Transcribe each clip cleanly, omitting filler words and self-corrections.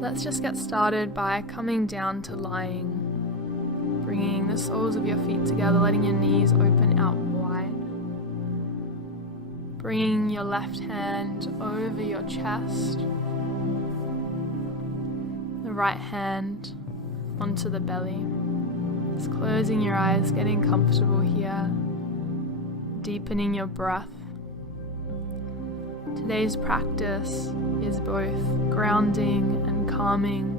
Let's just get started by coming down to lying, bringing the soles of your feet together, letting your knees open out wide. Bringing your left hand over your chest, the right hand onto the belly. Just closing your eyes, getting comfortable here, deepening your breath. Today's practice is both grounding and calming.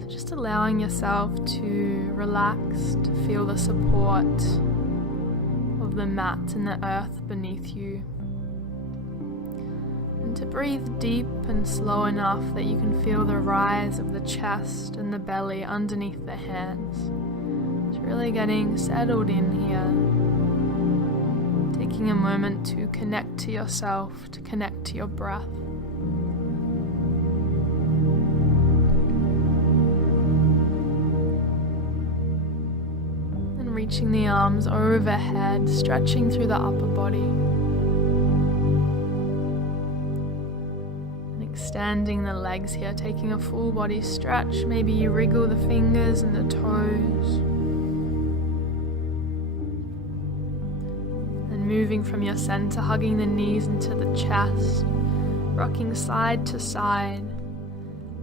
So just allowing yourself to relax, to feel the support of the mat and the earth beneath you. And to breathe deep and slow enough that you can feel the rise of the chest and the belly underneath the hands. It's really getting settled in here. Taking a moment to connect to yourself, to connect to your breath. And reaching the arms overhead, stretching through the upper body. And extending the legs here, taking a full body stretch. Maybe you wriggle the fingers and the toes. Moving from your center, hugging the knees into the chest, rocking side to side,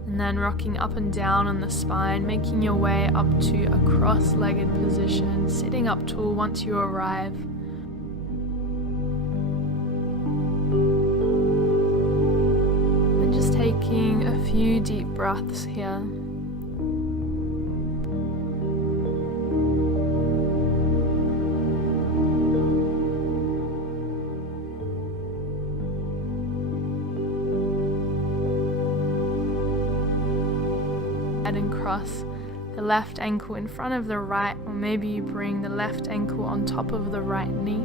and then rocking up and down on the spine, making your way up to a cross-legged position, sitting up tall once you arrive. And just taking a few deep breaths here. And cross the left ankle in front of the right, or maybe you bring the left ankle on top of the right knee,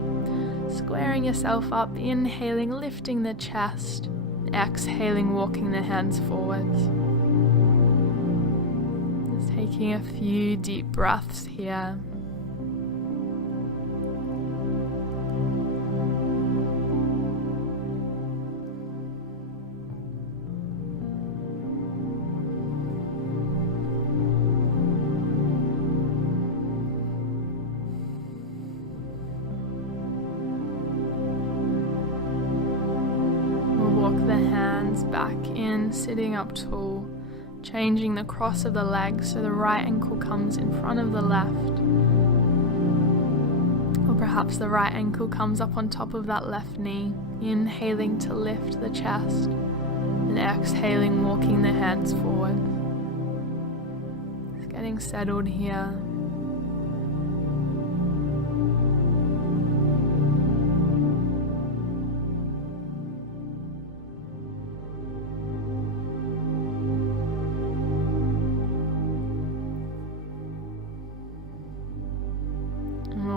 squaring yourself up, inhaling, lifting the chest, exhaling, walking the hands forwards. Just taking a few deep breaths here. Walk the hands back in, sitting up tall, changing the cross of the legs so the right ankle comes in front of the left. Or perhaps the right ankle comes up on top of that left knee, inhaling to lift the chest, and exhaling, walking the hands forward. Just getting settled here.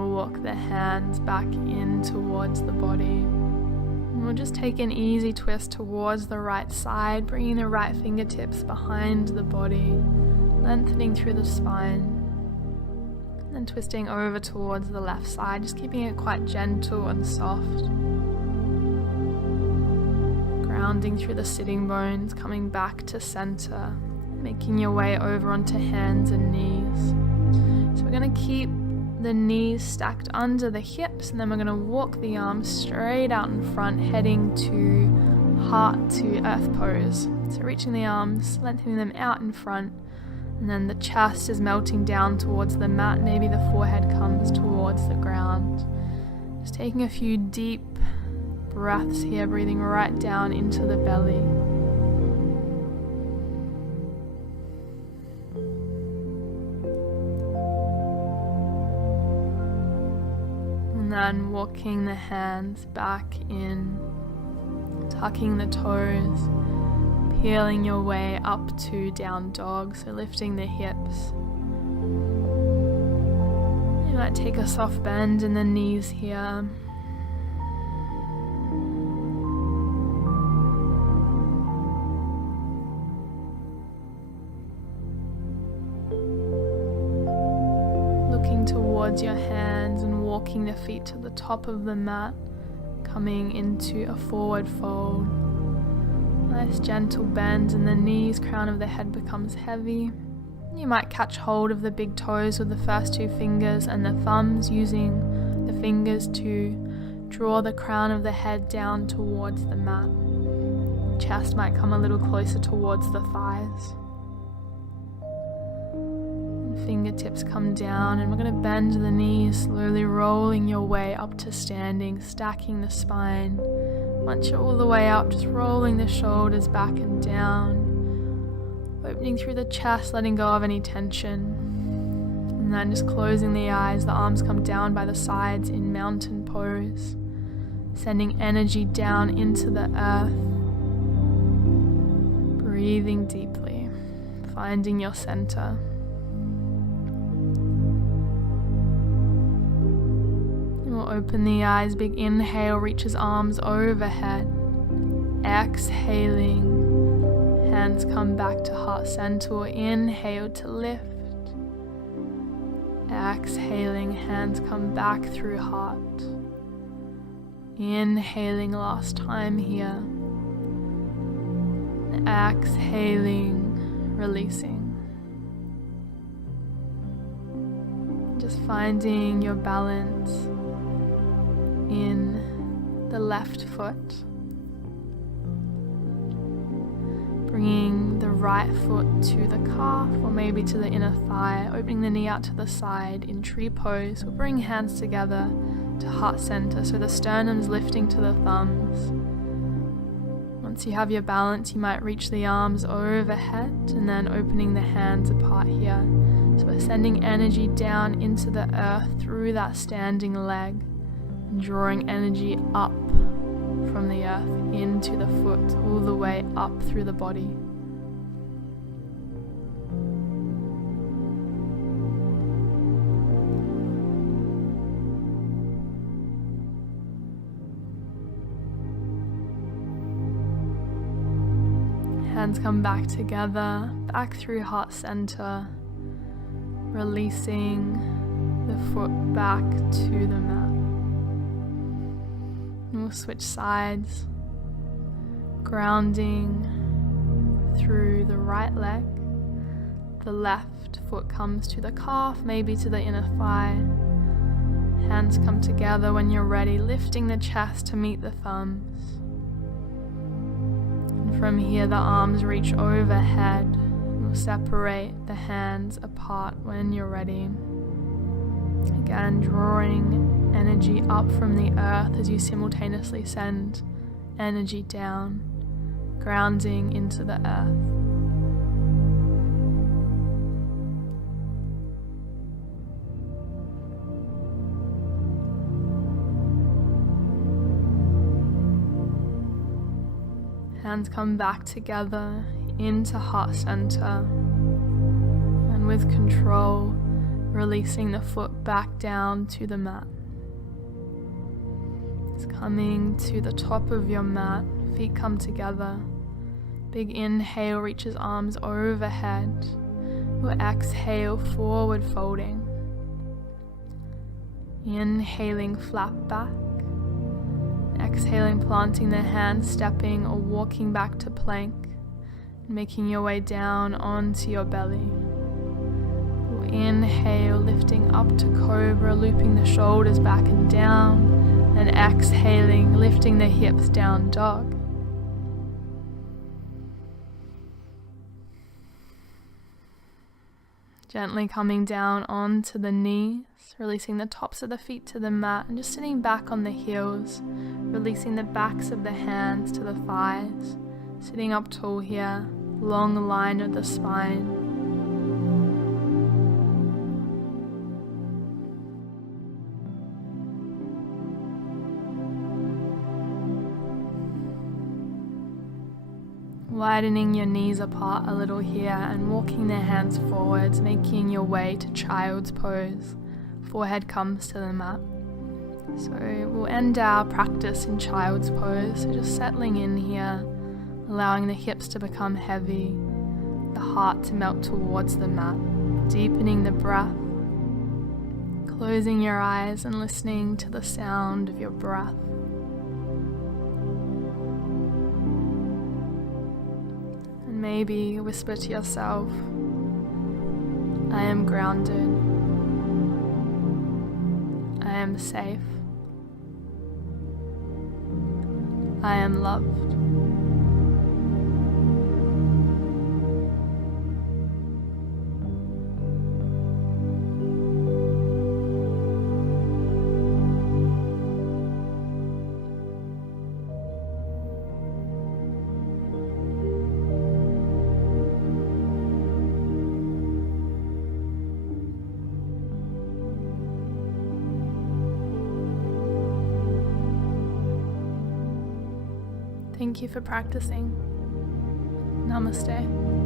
Walk the hands back in towards the body. And we'll just take an easy twist towards the right side, bringing the right fingertips behind the body, lengthening through the spine, and then twisting over towards the left side, just keeping it quite gentle and soft. Grounding through the sitting bones, coming back to center, making your way over onto hands and knees. So we're going to keep the knees stacked under the hips, and then we're going to walk the arms straight out in front, heading to heart to earth pose. So reaching the arms, lengthening them out in front, and then the chest is melting down towards the mat. Maybe the forehead comes towards the ground. Just taking a few deep breaths here, breathing right down into the belly. And then walking the hands back in, tucking the toes, peeling your way up to down dog, so lifting the hips. You might take a soft bend in the knees here. Looking towards your hands and walking the feet to the top of the mat, coming into a forward fold. Nice gentle bend in the knees, crown of the head becomes heavy. You might catch hold of the big toes with the first 2 fingers and the thumbs, using the fingers to draw the crown of the head down towards the mat. Chest might come a little closer towards the thighs. Fingertips come down, and we're going to bend the knees, slowly rolling your way up to standing, stacking the spine. Once you're all the way up, just rolling the shoulders back and down, opening through the chest, letting go of any tension, and then just closing the eyes. The arms come down by the sides in mountain pose, sending energy down into the earth, breathing deeply, finding your center. Open the eyes, big inhale, reaches arms overhead. Exhaling, hands come back to heart center. Inhale to lift. Exhaling, hands come back through heart. Inhaling last time here. Exhaling, releasing. Just finding your balance in the left foot, bringing the right foot to the calf or maybe to the inner thigh, opening the knee out to the side in tree pose. We'll bring hands together to heart center, so the sternum's lifting to the thumbs. Once you have your balance, you might reach the arms overhead and then opening the hands apart here. So we're sending energy down into the earth through that standing leg, and drawing energy up from the earth into the foot, all the way up through the body. Hands come back together, back through heart center, releasing the foot back to the mat. We'll switch sides, grounding through the right leg. The left foot comes to the calf, maybe to the inner thigh. Hands come together when you're ready, lifting the chest to meet the thumbs. And from here, the arms reach overhead. We'll separate the hands apart when you're ready. Again, drawing energy up from the earth as you simultaneously send energy down, grounding into the earth. Hands come back together into heart center, and with control, releasing the foot back down to the mat. It's coming to the top of your mat, feet come together. Big inhale reaches arms overhead. We'll exhale, forward folding. Inhaling, flap back. Exhaling, planting the hands, stepping or walking back to plank, making your way down onto your belly. We'll inhale, lifting up to cobra, looping the shoulders back and down. And exhaling, lifting the hips, down dog. Gently coming down onto the knees, releasing the tops of the feet to the mat, and just sitting back on the heels, releasing the backs of the hands to the thighs, sitting up tall here, long line of the spine. Widening your knees apart a little here and walking the hands forwards, making your way to child's pose. Forehead comes to the mat. So we'll end our practice in child's pose, so just settling in here, allowing the hips to become heavy, the heart to melt towards the mat, deepening the breath, closing your eyes and listening to the sound of your breath. Maybe whisper to yourself, I am grounded. I am safe. I am loved. Thank you for practicing. Namaste.